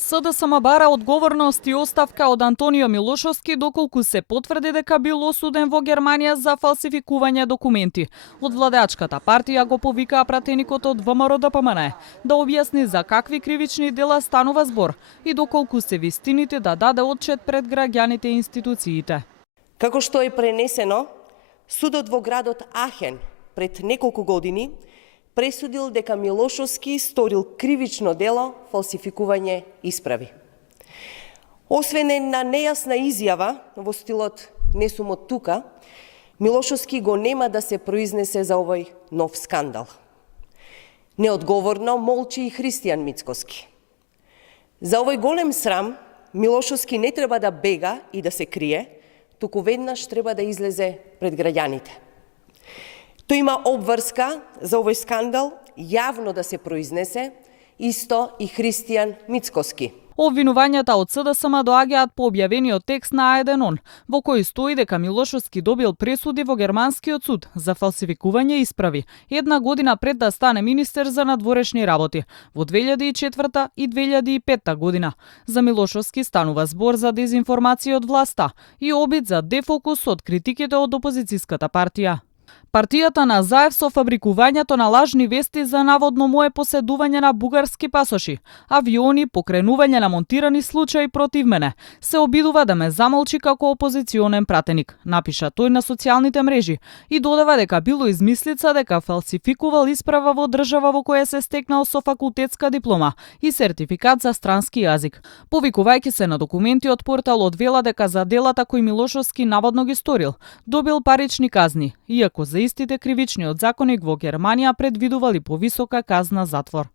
СДСМ бара одговорност и оставка од Антонио Милошовски доколку се потврди дека бил осуден во Германија за фалсификување документи. Од владеачката партија го повикаа пратеникот од ВМРО-ДПМН да објасни за какви кривични дела станува збор и доколку се вистините да даде отчет пред граѓаните и институциите. Како што е пренесено, судот во градот Ахен пред неколку години пресудил дека Милошовски сторил кривично дело фалсификување исправи. Освен една нејасна изјава во стилот "не сум од тука", Милошовски го нема да се произнесе за овој нов скандал. Неодговорно молчи и Христијан Мицкоски. За овој голем срам Милошовски не треба да бега и да се крие, туку веднаш треба да излезе пред граѓаните. Тој има обврска за овој скандал јавно да се произнесе, исто и Христијан Мицкоски. Обвинувањата од СДСМ доаѓаат по објавениот текст на А1, во кој стои дека Милошовски добил пресуди во германскиот суд за фалсификување исправи една година пред да стане министер за надворешни работи во 2004 и 2005 година. За Милошовски станува збор за дезинформација од власта и обид за дефокус од критиките од опозицијската партија. Партијата на Заев со фабрикувањето на лажни вести за наводно мое поседување на бугарски пасоши, авиони, покренување на монтирани случаи против мене, се обидува да ме замолчи како опозиционен пратеник, напиша тој на социјалните мрежи и додава дека било измислица дека фалсификувал исправа во држава во која се стекнал со факултетска диплома и сертификат за странски јазик. Повикувајќи се на документи од порталот вела дека за делата кои Милошовски наводно ги сторил, добил парични казни, иако за истите кривичниот законник во Германија предвидували повисока казна затвор.